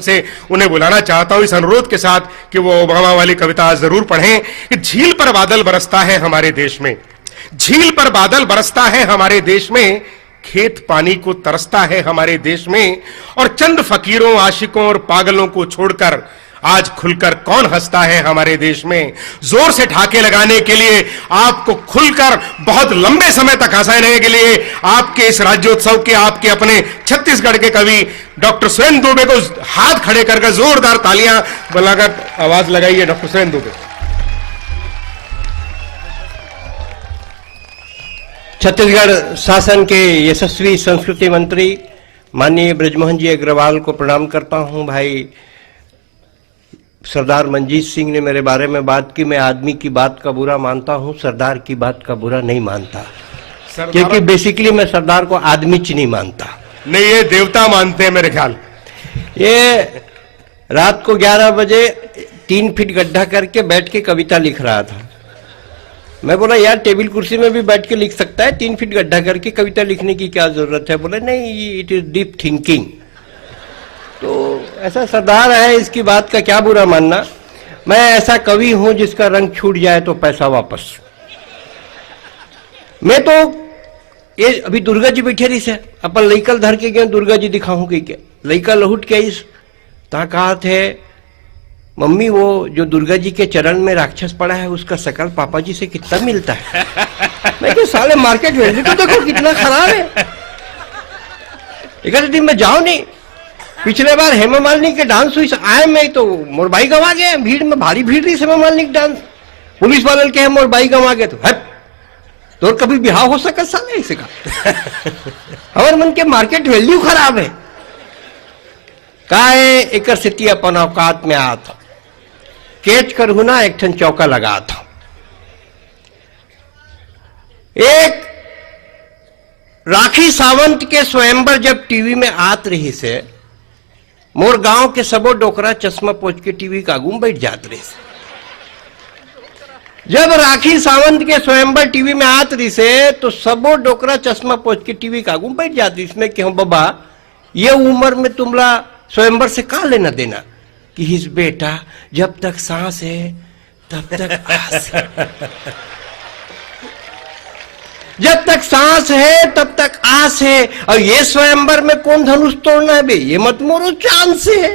से उन्हें बुलाना चाहता हूं इस अनुरोध के साथ कि वो ओबामा वाली कविता जरूर पढ़ें कि झील पर बादल बरसता है हमारे देश में, झील पर बादल बरसता है हमारे देश में, खेत पानी को तरसता है हमारे देश में, और चंद फकीरों आशिकों और पागलों को छोड़कर आज खुलकर कौन हंसता है हमारे देश में। जोर से ठाके लगाने के लिए, आपको खुलकर बहुत लंबे समय तक हंसाने के लिए आपके इस राज्योत्सव के आपके अपने छत्तीसगढ़ के कवि डॉक्टर सुरेंद्र दुबे को हाथ खड़े करके जोरदार तालियां बुलाकर आवाज लगाइए। डॉक्टर सुरेंद्र दुबे। छत्तीसगढ़ शासन के यशस्वी संस्कृति मंत्री माननीय ब्रजमोहन जी अग्रवाल को प्रणाम करता हूं। भाई सरदार मंजीत सिंह ने मेरे बारे में बात की, मैं आदमी की बात का बुरा मानता हूं, सरदार की बात का बुरा नहीं मानता, क्योंकि बेसिकली मैं सरदार को आदमीच नहीं मानता। नहीं, ये देवता मानते हैं मेरे ख्याल। ये रात को 11 बजे 3 फीट गड्ढा करके बैठ के कविता लिख रहा था। मैं बोला यार टेबल कुर्सी में भी बैठ के लिख सकता है, 3 फीट गड्ढा करके कविता लिखने की क्या जरूरत है। बोले नहीं, इट इज डीप थिंकिंग। तो ऐसा सरदार है, इसकी बात का क्या बुरा मानना। मैं ऐसा कवि हूं जिसका रंग छूट जाए तो पैसा वापस। मैं तो ये अभी दुर्गा जी बैठे रही से अपन लईकल धर के गए, दुर्गा जी दिखाऊं कि क्या लईका लहुट के इस ता कहा थे मम्मी वो जो दुर्गा जी के चरण में राक्षस पड़ा है उसका शकल पापा जी से कितना मिलता है। मैं क्या साले मार्केट वैल्यू तो देखो कितना खराब है। एक दिन में जाओ नहीं, पिछले बार हेमा मालिनी के डांस हुई आए में तो मोर बाई गंवा गए, भीड़ में भारी भीड़ रही हेमा मालिनी के डांस। पुलिस वाले के मोर बाई गंवा गए तो हट तो कभी बिहार हो सका साले इसे का। हमारे मन के मार्केट वैल्यू खराब है। काहे एक सिटी अपन औकात में आ था, केच कर हुना एक ठन चौका लगा था। एक राखी सावंत के स्वयंवर जब टीवी में आत रही से मोर गांव के सबो डोकरा चश्मा पोछ के टीवी का आगू बैठ जात रही से। जब राखी सावंत के स्वयंवर टीवी में आत रही से तो सबो डोकरा चश्मा पोछ के टीवी का आगू बैठ जाती। इसमें क्यों बाबा ये उम्र में तुमला स्वयंवर से का लेना देना कि हिस बेटा जब तक सांस है तब तक आस है, जब तक सांस है तब तक आस है। और ये स्वयंवर में कौन धनुष तोड़ना है बे, ये मत मोरो चांद से है।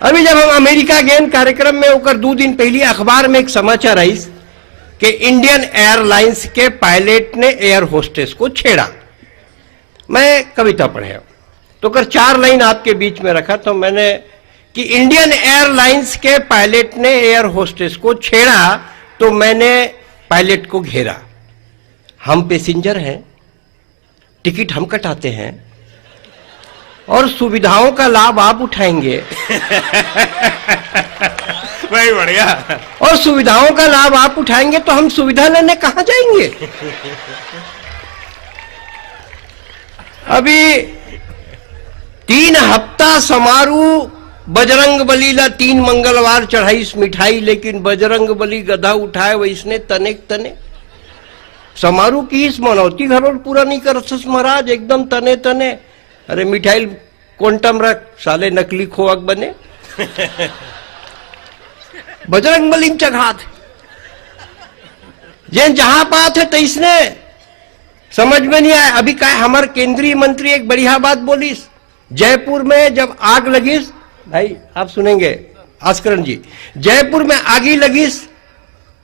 अभी जब हम अमेरिका गए कार्यक्रम में होकर 2 दिन पहले अखबार में एक समाचार आई कि इंडियन एयरलाइंस के पायलट ने एयर होस्टेस को छेड़ा। मैं कविता पढ़े तो कर 4 लाइन आपके बीच में रखा तो मैंने कि इंडियन एयरलाइंस के पायलट ने एयर होस्टेस को छेड़ा तो मैंने पायलट को घेरा। हम पैसेंजर हैं, टिकट हम कटाते हैं और सुविधाओं का लाभ आप उठाएंगे। भाई बढ़िया। और सुविधाओं का लाभ आप उठाएंगे तो हम सुविधा लेने कहां जाएंगे। अभी 3 हफ्ता समारोह बजरंग बली ला 3 मंगलवार चढ़ाई मिठाई, लेकिन बजरंग बली गधा उठाए वैसने तनेक तने। समारोह की इस मनौती घरों पूरा नहीं कर महाराज, एकदम तने तने। अरे मिठाई क्वांटम रख, साले नकली खोअक बने। बजरंग बली चढ़ा थे जे जहां बात है तो इसने समझ में नहीं आया। अभी क्या हमारे केंद्रीय मंत्री एक बढ़िया बात बोली, जयपुर में जब आग लगी, भाई आप सुनेंगे आस्करण जी, जयपुर में आगी लगी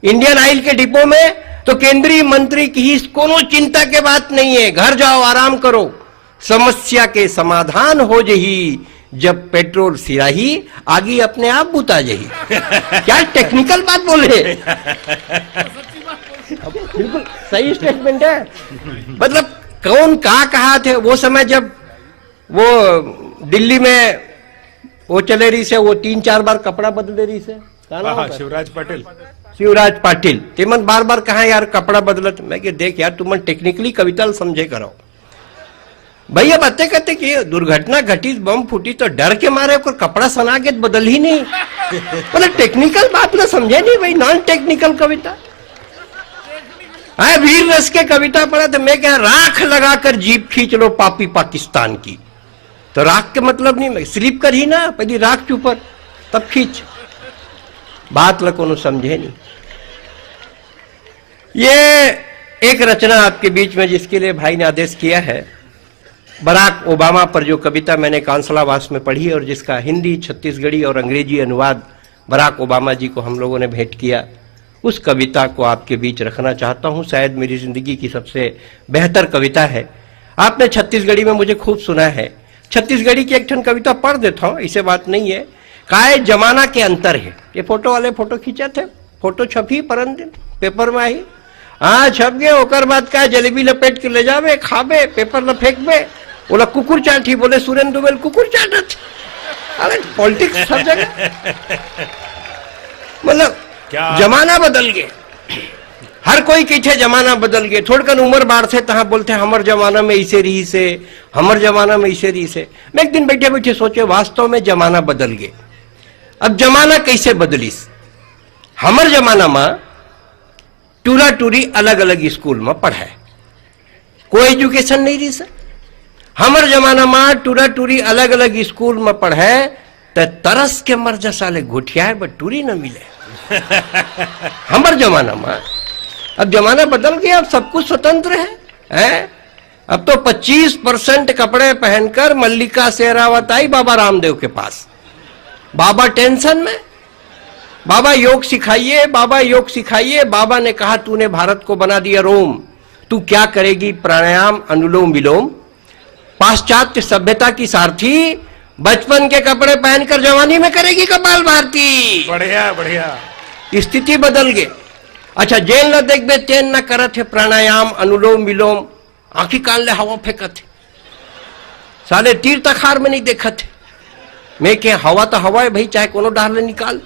इंडियन ऑयल के डिपो में तो केंद्रीय मंत्री की कोनो चिंता के बात नहीं है, घर जाओ आराम करो, समस्या के समाधान हो जही, जब पेट्रोल सिराही आगी अपने आप बुता जही। क्या टेक्निकल बात बोले। बिल्कुल सही स्टेटमेंट है। मतलब कौन कहा थे वो समय जब वो दिल्ली में वो चले रही से, वो 3-4 बार कपड़ा बदले रही से, शिवराज पाटिल तेमन बार कहा यार कपड़ा बदलत। मैं कि देख यार तुम टेक्निकली कविता समझे करो भैया। बातें कहते कि दुर्घटना घटी, बम फूटी तो डर के मारे को कपड़ा सना के बदल ही नहीं। मतलब टेक्निकल बात ना समझे नहीं भाई, नॉन टेक्निकल कविता। वीर रस के कविता पढ़ा तो मैं क्या, राख लगाकर जीप खींच लो पापी पाकिस्तान की। तो राख के मतलब नहीं, मैं स्लीप कर ही ना, पहली राख चुपर तब खींच। बात ल कोनो समझे नहीं। ये एक रचना आपके बीच में जिसके लिए भाई ने आदेश किया है, बराक ओबामा पर जो कविता मैंने कांसलावास में पढ़ी और जिसका हिंदी, छत्तीसगढ़ी और अंग्रेजी अनुवाद बराक ओबामा जी को हम लोगों ने भेंट किया, उस कविता को आपके बीच रखना चाहता हूं। शायद मेरी जिंदगी की सबसे बेहतर कविता है। आपने छत्तीसगढ़ी में मुझे खूब सुना है, छत्तीसगढ़ी की एक ठन कविता पढ़ देता हूं, इसे बात नहीं है। काय जमाना के अंतर है। ये फोटो वाले फोटो खींचे थे, फोटो छपी परन दिन पेपर में आई, हाँ छप गए। ओकर बाद का जलेबी लपेट के ले जावे, खाबे, पेपर ल फेंकबे, बोला कुकुर चाटी, बोले सुरेंद्र दुबेल कुकुर चाटत। अरे पॉलिटिक्स सब जगह, मतलब जमाना बदल गए। हर कोई कहते जमाना बदल गए, थोड़कन उम्र बाढ़ से तहां बोलते हमर जमाना में इसे रही से, हमर जमाना में इसे रही से। मैं एक दिन बैठे बैठे सोचे वास्तव में जमाना बदल गए। अब जमाना कैसे बदलिस? हमर जमाना में टूरा टूरी अलग अलग स्कूल में पढ़ाए, कोई एजुकेशन नहीं रही से। हमर जमाना में टूरा टूरी अलग अलग स्कूल में पढ़े तो तरस के मर जा साले, घुटियाए बट टूरी न मिले। हमर जमाना में, अब जमाना बदल गया, अब सब कुछ स्वतंत्र है? अब तो 25% कपड़े पहनकर मल्लिका शेरावत आई बाबा रामदेव के पास। बाबा टेंशन में, बाबा योग सिखाइए, बाबा योग सिखाइए। बाबा ने कहा तूने भारत को बना दिया रोम, तू क्या करेगी प्राणायाम अनुलोम विलोम। पाश्चात्य सभ्यता की सारथी, बचपन के कपड़े पहनकर जवानी में करेगी कपाल भारती। बढ़िया बढ़िया, स्थिति बदल गई। अच्छा जेल न देखबे तेन न करत है प्राणायाम अनुलोम विलोम, आंखी कान ले हवा फेंकत है, साले तीर तखार में नहीं देखत है। मैं के हवा तो हवा है भाई, चाहे कोनो डाल ले निकाल।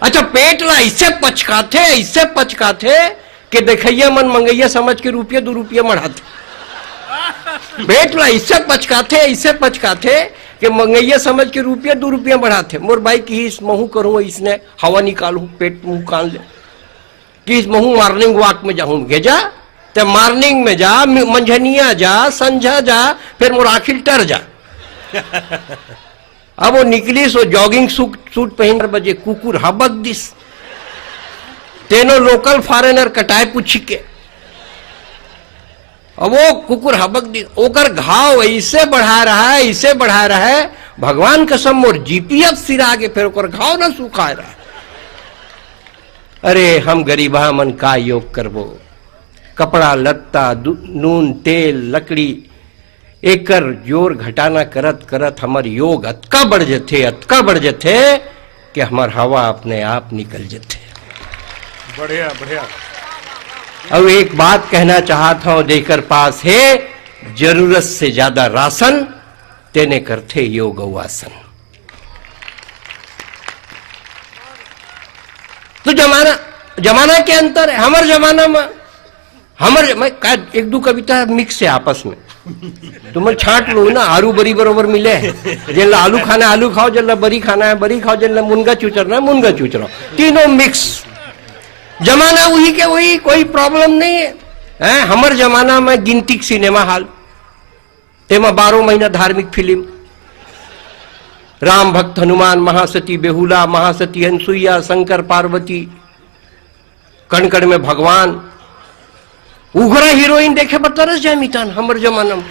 अच्छा पेट ला इससे पचकाथे, इससे पचकाथे कि देखैया मन मंगैया समझ के रुपये 2 रुपये मढ़ाते। पेट ला इससे पचकाथे, इससे पचकाथे कि मंगैया समझ के रुपये 2 रुपये बढ़ाते। मोर बाई की इस महू करूँ, इसने हवा निकालू, पेट मुंह कान ले कि इस महू मॉर्निंग वॉक में जाऊं। भेजा तो मॉर्निंग में जा, मंझनिया जा, संझा जा, फिर मोर आखिर टर जा। अब वो निकली सो जॉगिंग सूट पहन 4 बजे कुकुर हबक दिस, तेनो लोकल फॉरेनर कटाए पूछी के। अब वो कुकुर हबक दी, ओकर घाव ऐसे बढ़ा रहा है, ऐसे बढ़ा रहा है, भगवान कसम मोर जीपीएफ सिरा के फिर ओकर घाव न सुखा रहा है। अरे हम गरीबा मन का योग करबो, कपड़ा लत्ता नून तेल लकड़ी एकर जोर घटाना करत करत हमर योग अतका बढ़ जथे, अतका बढ़ जथे कि हमर हवा अपने आप निकल जथे। बढ़िया बढ़िया। अब एक बात कहना चाहता हूं, देकर पास है जरूरत से ज्यादा राशन, तेने करते योग आसन। तो जमाना के अंतर है। हमर जमाना में मैं 1-2 कविता मिक्स है आपस में, तुम छांट लो ना, आलू बरी बरोबर मिले हैं। जिनला आलू खाना आलू खाओ, जिनला बरी खाना है बरी खाओ, जिनला मुनगा चूचरना है मुनगा चूचरो, तीनों मिक्स। जमाना वही के वही, कोई प्रॉब्लम नहीं है। हमर जमाना में गिनती सिनेमा हॉल, तेमा 12 महीना धार्मिक फिल्म, राम भक्त हनुमान, महासती बेहुला, महासती अनसुईया, शंकर पार्वती, कण कण में भगवान, उघरा हीरोइन देखे पर तरस जाए मितान। हमर जमाना में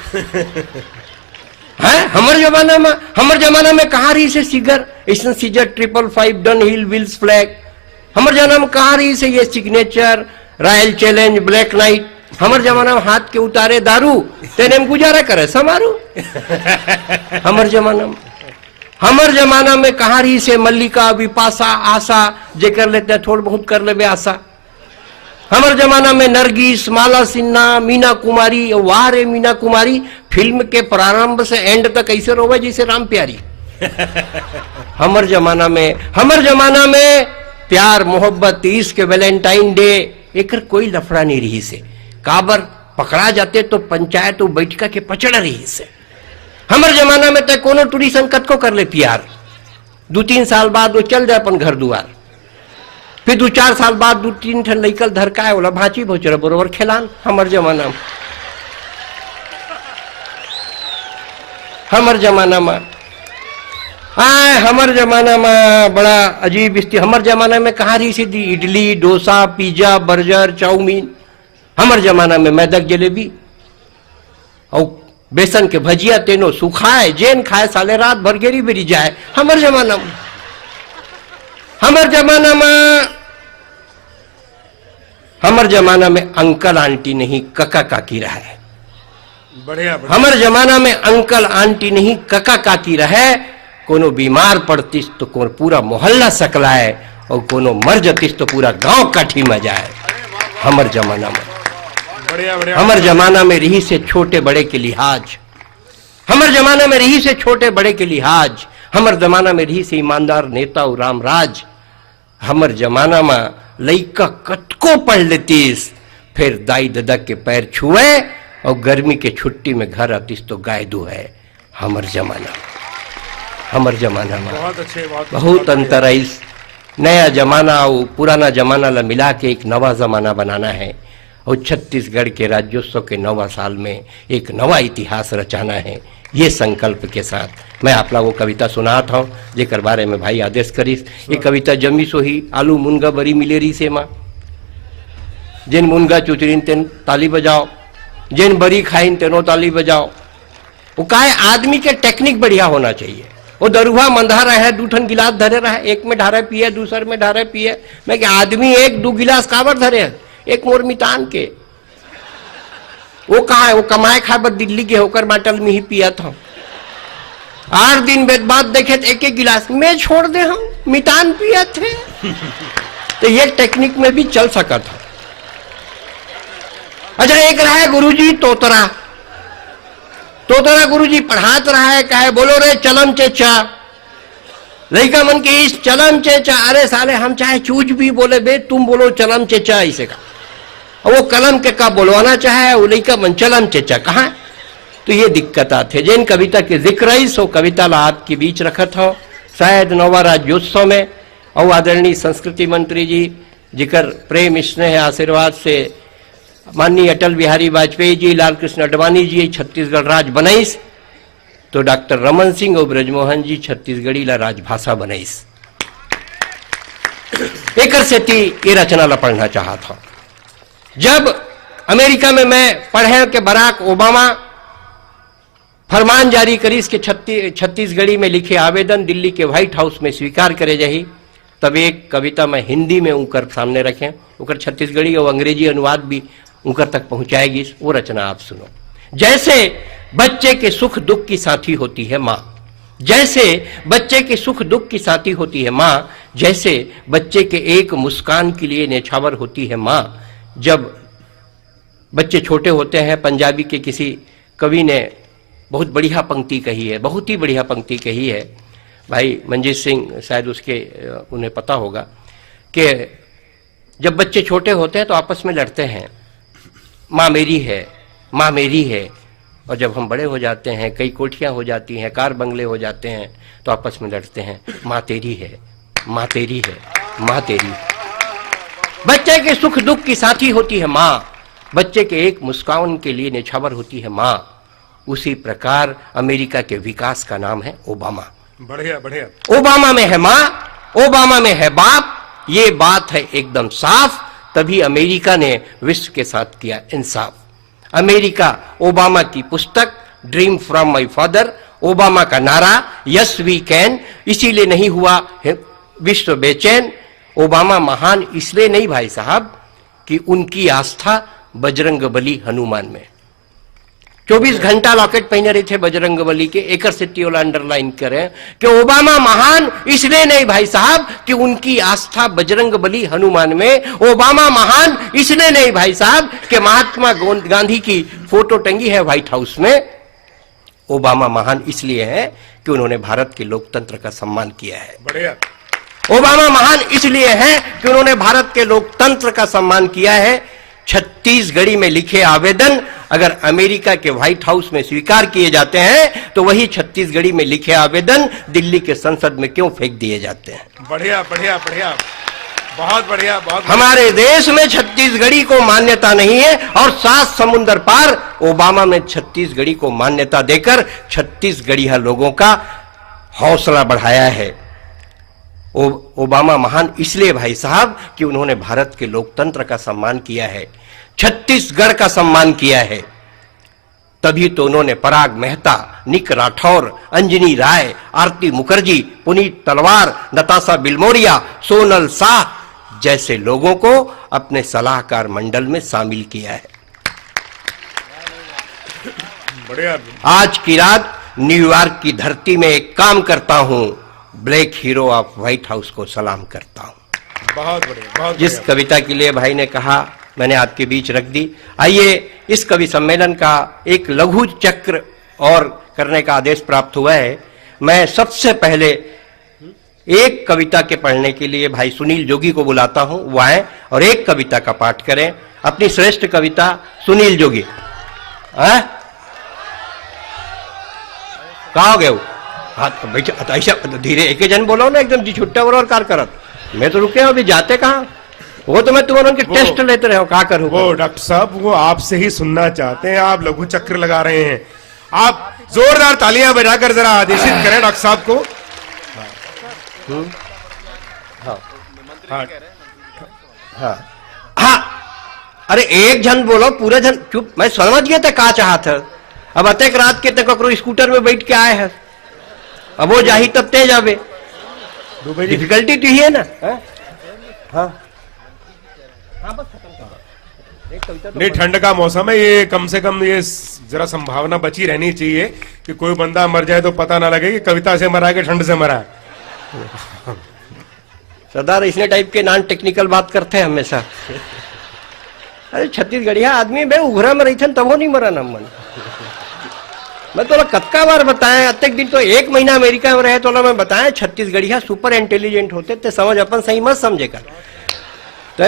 है, हमर जमाना में कहा रही से सिगर, ऐसा सीजर 555 डन हिल विल्स फ्लैग। हमर जमाना में कहा रही से ये signature, royal challenge, black night. हमर जमाना में हाथ के उतारे दारू, तेने में गुजारा करे समारू। हमर जमाना में कहा रही से मल्लिका विपाशा आशा, जे कर लेते हैं थोड़ा बहुत कर ले आशा। हमर जमाना में नरगिस, माला सिन्हा, मीना कुमारी, वाह रे मीना कुमारी, फिल्म के प्रारंभ से एंड तक ऐसे रोवे जैसे राम प्यारी। हमर जमाना में प्यार मोहब्बत इश्क वैलेंटाइन डे एकर कोई लफड़ा नहीं रही से। काबर पकड़ा जाते तो पंचायत बैठका के पचड़ा रही से। हमर जमाना में तो कोनो टूरी संकट को कर ले प्यार, 2-3 साल बाद वो चल जाए अपन घर दुआर। फिर 2-4 साल बाद 2-3 ठन लइकल धर का बोला भांची भोचरा बरोबर खेलान। हमर जमाना में हमर जमाना में बड़ा अजीब स्थिति। हमर जमाना में कहाँ रही सीधी idli dosa pizza burger chowmein. हमर जमाना में मैदक जलेबी और बेसन के भजिया तेनो सुखाए जेन खाए साले रात भर गेरी बेरी जाए। हमर जमाना में अंकल आंटी नहीं कका काकी रहा है। बढ़िया हमर जमाना में अंकल आंटी नहीं कका काकी रहे। कोनो बीमार पड़तीस तो कोनो पूरा मोहल्ला सकलाए और कोनो मर जतीस तो पूरा गांव काठी में जाए। हमर जमाना में हमर जमाना में रही से छोटे बड़े के लिहाज। हमर जमाना में रही से छोटे बड़े के लिहाज। हमर जमाना में रही से ईमानदार नेता और रामराज। हमर जमाना में लइका कतको पढ़ लेतीस फिर दाई दादा के पैर छुए और गर्मी के छुट्टी में घर आतीस तो गाय दुहे। हमर जमाना में बहुत अंतर है। इस नया जमाना और पुराना जमाना ला मिला के एक नवा जमाना बनाना है और छत्तीसगढ़ के राज्योत्सव के 9वां साल में एक नवा इतिहास रचाना है। ये संकल्प के साथ मैं आप लोगों को कविता सुनाता हूँ जेकर बारे में भाई आदेश करीस। ये कविता जमी सो ही आलू मुनगा बरी मिलेरी से माँ। जिन मुनगा चुचरीन तेन ताली बजाओ, जिन बरी खाइन तेनो ताली बजाओ। वो का है आदमी के टेक्निक बढ़िया होना चाहिए। वो दरुहा मंधा रहे 2 ठन गिलास धरे रहे, एक में ढारे पिए दूसर में ढारे पिए। मैं कि आदमी 1-2 गिलास काबर धरे एक मोर मितान के। वो कहा है वो कमाए खाबर दिल्ली के होकर बाटल में ही पिया था। 8 दिन बाद देखे तो 1-1 गिलास में छोड़ दे हम मितान पिया थे। तो ये टेक्निक में भी चल सका था। अच्छा एक रहा है गुरुजी तोतरा गुरुजी पढ़ात रहा है कहे बोलो रे चलम चेचा। लड़का मन के इस चलम चेचा। अरे साले हम चाहे चूज भी बोले बे तुम बोलो चलम चेचा इसे का। वो कलम के का बोलवाना चाहे वो लड़का मन चलम चेचा कहा। तो ये दिक्कत आते जिन कविता के जिक्र सो कविता ला आपके बीच रखत हो शायद 9वां राज्योत्सव में। और आदरणीय संस्कृति मंत्री जी जिकर प्रेम स्नेह आशीर्वाद से माननीय अटल बिहारी वाजपेयी जी लाल कृष्ण अडवाणी जी छत्तीसगढ़ राज बनाईस तो डॉक्टर रमन सिंह और ब्रजमोहन जी छत्तीसगढ़ी ला राजभाषा बनाईस। एक ये रचना ला पढ़ना चाहा था। जब अमेरिका में मैं पढ़े के बराक ओबामा फरमान जारी करी इसके छत्तीसगढ़ी में लिखे आवेदन दिल्ली के व्हाइट हाउस में स्वीकार करे जाही तब एक कविता में हिंदी में उनकर सामने रखें उनकर छत्तीसगढ़ी और अंग्रेजी अनुवाद भी उनकर तक पहुंचाएगी। वो रचना आप सुनो। जैसे बच्चे के सुख दुख की साथी होती है माँ। जैसे बच्चे के सुख दुख की साथी होती है माँ। जैसे बच्चे के एक मुस्कान के लिए नेछावर होती है माँ। जब बच्चे छोटे होते हैं पंजाबी के किसी कवि ने बहुत बढ़िया पंक्ति कही है, बहुत ही बढ़िया पंक्ति कही है। भाई मंजीत सिंह शायद उसके उन्हें पता होगा कि जब बच्चे छोटे होते हैं तो आपस में लड़ते हैं माँ मेरी है, माँ मेरी है। और जब हम बड़े हो जाते हैं कई कोठियाँ हो जाती हैं कार बंगले हो जाते हैं तो आपस में लड़ते हैं माँ तेरी है, माँ तेरी है, माँ तेरी है। बच्चे के सुख दुख की साथी होती है माँ। बच्चे के एक मुस्कान के लिए निछावर होती है माँ। उसी प्रकार अमेरिका के विकास का नाम है ओबामा। बढ़िया बढ़िया। ओबामा में है माँ, ओबामा में है बाप। ये बात है एकदम साफ। तभी अमेरिका ने विश्व के साथ किया इंसाफ। अमेरिका ओबामा की पुस्तक dream from my father, Obama का नारा यस वी कैन, इसीलिए नहीं हुआ विश्व बेचैन। ओबामा महान इसलिए नहीं भाई साहब कि उनकी आस्था बजरंगबली हनुमान में। 24 घंटा लॉकेट पहने रहे थे बजरंगबली के। एक सिट्टीओला अंडरलाइन करें कि ओबामा महान इसलिए नहीं भाई साहब कि उनकी आस्था बजरंगबली हनुमान में। ओबामा महान इसलिए नहीं भाई साहब कि महात्मा गांधी की फोटो टंगी है व्हाइट हाउस में। ओबामा महान इसलिए है कि उन्होंने भारत के लोकतंत्र का सम्मान किया है। बढ़िया। ओबामा महान इसलिए है कि उन्होंने भारत के लोकतंत्र का सम्मान किया है। छत्तीसगढ़ी में लिखे आवेदन अगर अमेरिका के व्हाइट हाउस में स्वीकार किए जाते हैं तो वही छत्तीसगढ़ी में लिखे आवेदन दिल्ली के संसद में क्यों फेंक दिए जाते हैं। बढ़िया बढ़िया बढ़िया बहुत बढ़िया, बहुत बढ़िया। हमारे देश में छत्तीसगढ़ी को मान्यता नहीं है और 7 समुंदर पार ओबामा में छत्तीसगढ़ी को मान्यता देकर छत्तीसगढ़िया लोगों का हौसला बढ़ाया है। ओबामा महान इसलिए भाई साहब कि उन्होंने भारत के लोकतंत्र का सम्मान किया है, छत्तीसगढ़ का सम्मान किया है। तभी तो उन्होंने पराग मेहता, निक राठौर, अंजनी राय, आरती मुखर्जी, पुनीत तलवार, नताशा बिल्मोरिया, सोनल शाह जैसे लोगों को अपने सलाहकार मंडल में शामिल किया है। बढ़िया। आज की रात न्यूयॉर्क की धरती में एक काम करता हूं, black hero of white house को सलाम करता हूं। बहुत बढ़िया, बहुत जिस बढ़िया। कविता के लिए भाई ने कहा मैंने आपके बीच रख दी। आइए इस कवि सम्मेलन का एक लघु चक्र और करने का आदेश प्राप्त हुआ है। मैं सबसे पहले एक कविता के पढ़ने के लिए भाई सुनील जोगी को बुलाता हूं, वो आए और एक कविता का पाठ करें, अपनी श्रेष्ठ कविता। सुनील जोगी कहा हो गए वो? हाथ बैठे ऐसा धीरे एक जन बोलो ना, एकदम जी छुट्टा बोलो और कार करत। मैं तो रुके अभी जाते कहाँ? वो तो मैं तुम्हारे उनके टेस्ट लेते रहे हो, कहा करूं? वो डॉक्टर साहब वो आपसे ही सुनना चाहते हैं, आप लघु चक्र लगा रहे हैं। आप जोरदार तालियां बजाकर जरा आदेशित करें डॉक्टर साहब को। हाँ हाँ हाँ हाँ। अरे एक जन बोलो, पूरे जन चुप। मैं समझ गया था का चाहत है। अब अतेक रात के तक स्कूटर में बैठ के आए हैं, अब वो जाही तब तेज आवे। डिफिकल्टी तो ही है ना। हाँ नहीं, ठंड का मौसम है, ये कम से कम ये जरा संभावना बची रहनी चाहिए कि कोई बंदा मर जाए तो पता ना लगे कि कविता से मरा है कि ठंड से मरा है। सरदार इसने टाइप के नॉन टेक्निकल बात करते हैं हमेशा। अरे छत्तीसगढ़िया आदमी बे उघरा में रही थे तब वो नहीं मरा ना मन। मैं तो कतका बार बताया, अत्यक दिन तो 1 महीना अमेरिका में रहे तो मैं बताया छत्तीसगढ़िया सुपर इंटेलिजेंट होते थे, समझ अपन सही मत समझे कर। तो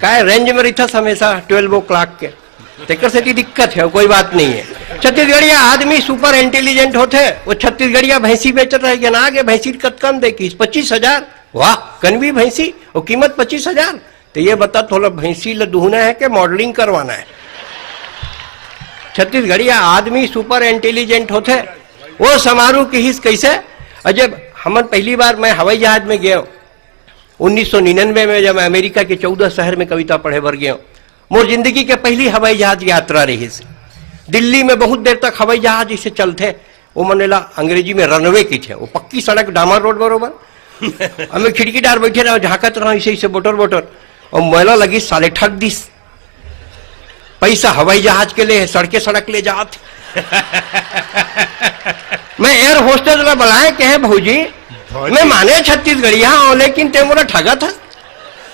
काय रेंज में रही था हमेशा 12 o'clock के, तेकर से दिक्कत है, कोई बात नहीं है। छत्तीसगढ़िया आदमी सुपर इंटेलिजेंट होते। वो छत्तीसगढ़िया भैंसी बेच रहे हैं ना, आगे भैंसी कत कम देखी 25,000। वाह, कनवी भैंसी और कीमत 25,000। तो ये बता थोड़ा भैंसी ल दुहना है कि मॉडलिंग करवाना है? छत्तीसगढ़िया आदमी सुपर इंटेलिजेंट होते। वो समारोह की हिस्स कैसे? जब हम पहली बार मैं हवाई जहाज में गया 1999 में, जब अमेरिका के 14 शहर में कविता पढ़े भर गया। मोर जिंदगी के पहली हवाई जहाज यात्रा रही से। दिल्ली में बहुत देर तक हवाई जहाज इसे चलते, वो मनेला अंग्रेजी में रनवे की थे, वो पक्की सड़क डामर रोड बरोबर। हमें खिड़की डार बैठे रहो, झाकत रहो इसे इसे बोटर बोटर, और मेला लगी 6.5 दिस पैसा हवाई जहाज के लिए सड़के सड़क ले जात। मैं एयर होस्टेस ला बुलाए के है भौजी, मैं माने छत्तीसगढ़िया हूं लेकिन ते मोला ठगा था,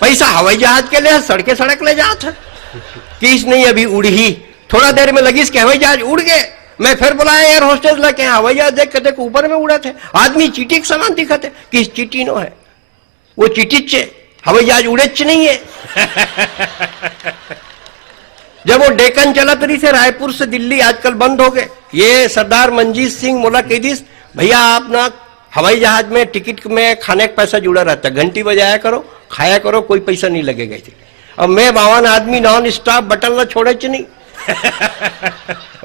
पैसा हवाई जहाज के लिए सड़के सड़क ले जात है। किस नहीं अभी उड़ी, थोड़ा देर में लगी कि हवाई जहाज उड़ गए। मैं फिर बुलाया एयर होस्टेस ला के, हवाई जहाज देख के ऊपर में उड़ा थे, आदमी चीटी के समान दिखा थे। किस चीटी नो है वो, चीटी हवाई जहाज उड़े नहीं है। जब वो डेक्कन चला तरी से रायपुर से दिल्ली आजकल बंद हो गए, ये सरदार मंजीत सिंह मोला कह दिस भैया आप ना हवाई जहाज में टिकट में खाने का पैसा जुड़ा रहता, घंटी बजाया करो, खाया करो, कोई पैसा नहीं लगेगा। अब मैं 52 आदमी नॉन स्टॉप बटन ला छोड़े नहीं।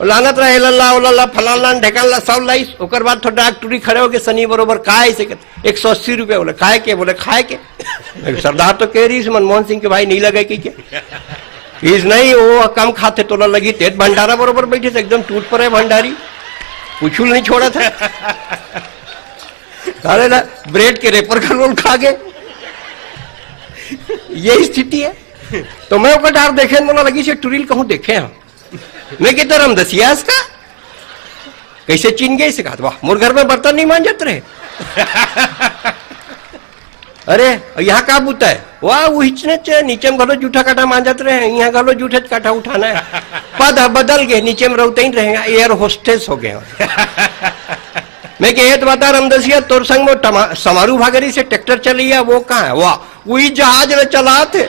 लानत रहे लल्ला उल्ला फलाना ढेकाला सब लाइस। ओकर बाद थोड़ा डॉक्टरी खड़े हो गए शनि बरोबर काय से 180 रुपये बोले खाए के, बोले खाए के। सरदार तो कह रही मनमोहन सिंह के भाई नहीं लगे कि क्या इस नहीं, वो कम खाते तो लगी तेज भंडारा बरोबर बैठे थे, एकदम टूट पड़े भंडारी, कुछ नहीं छोड़ा था। अरे ना ब्रेड के रेपर का रोल खा गए, ये स्थिति है। तो मैं ओकर डार देखे मोला लगी से टुरिल कहूं देखे हम, मैं कहता रामदसिया इसका कैसे चीन गए इसे, कहा वाह मोर घर में बर्तन नहीं मांजत रहे। अरे यहाँ का बूता है, वाह वो नीचे में घलो जूठा काटा मांजत रहे, यहाँ घलो जूठे काटा उठाना है। पद बदल गए, नीचे में रहते ही रहेगा, एयर होस्टेस हो गए। मैं कहे तो बता रामदसिया तोर संग में समारू भागरी से ट्रैक्टर चली है, वो कहाँ है? वाह वही जहाज में चला थे।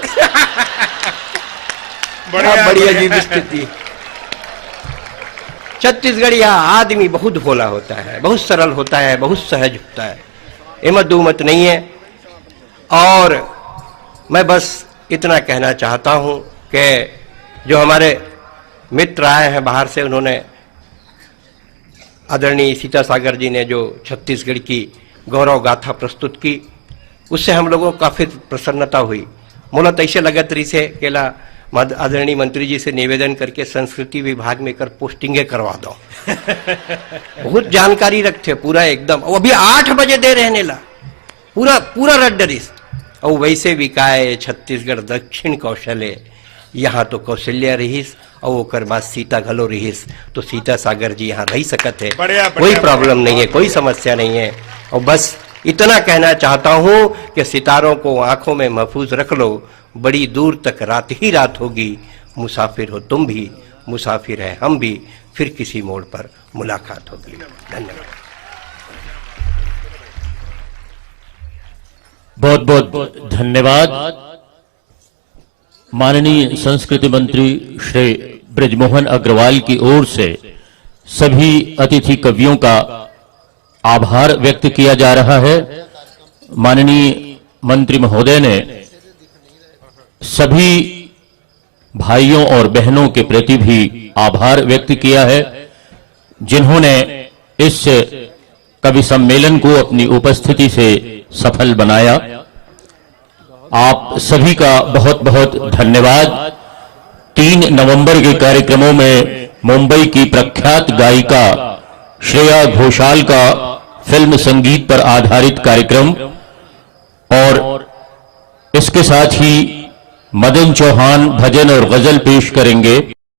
बड़ी अजीब स्थिति। छत्तीसगढ़िया आदमी बहुत भोला होता है, बहुत सरल होता है, बहुत सहज होता है, एमत दो मत नहीं है। और मैं बस इतना कहना चाहता हूं कि जो हमारे मित्र आए हैं बाहर से, उन्होंने आदरणीय सीता सागर जी ने जो छत्तीसगढ़ की गौरव गाथा प्रस्तुत की, उससे हम लोगों को काफी प्रसन्नता हुई। मूलत ऐसे लगत रही से केला आदरणीय मंत्री जी से निवेदन करके संस्कृति विभाग में कर पोस्टिंगे करवा दो। बहुत जानकारी रखते पूरा एकदम, और अभी 8 बजे दे रहने ला पूरा पूरा रड्डरिस। और वैसे विकाय छत्तीसगढ़ दक्षिण कौशले, यहाँ तो कौशल्या रहीस और ओकर बाद सीता घलो रहीस, तो सीता सागर जी यहाँ रह सकत है, कोई प्रॉब्लम नहीं है, कोई समस्या नहीं है। और बस इतना कहना चाहता हूं कि सितारों को आंखों में महफूज रख लो, बड़ी दूर तक रात ही रात होगी, मुसाफिर हो तुम भी, मुसाफिर है हम भी, फिर किसी मोड़ पर मुलाकात होगी। धन्यवाद। बहुत बहुत धन्यवाद। माननीय संस्कृति मंत्री श्री ब्रजमोहन अग्रवाल की ओर से सभी अतिथि कवियों का आभार व्यक्त किया जा रहा है। माननीय मंत्री महोदय ने सभी भाइयों और बहनों के प्रति भी आभार व्यक्त किया है, जिन्होंने इस कवि सम्मेलन को अपनी उपस्थिति से सफल बनाया। आप सभी का बहुत बहुत धन्यवाद। 3 नवंबर के कार्यक्रमों में मुंबई की प्रख्यात गायिका श्रेया घोषाल का फिल्म संगीत पर आधारित कार्यक्रम, और इसके साथ ही मदन चौहान भजन और गजल पेश करेंगे।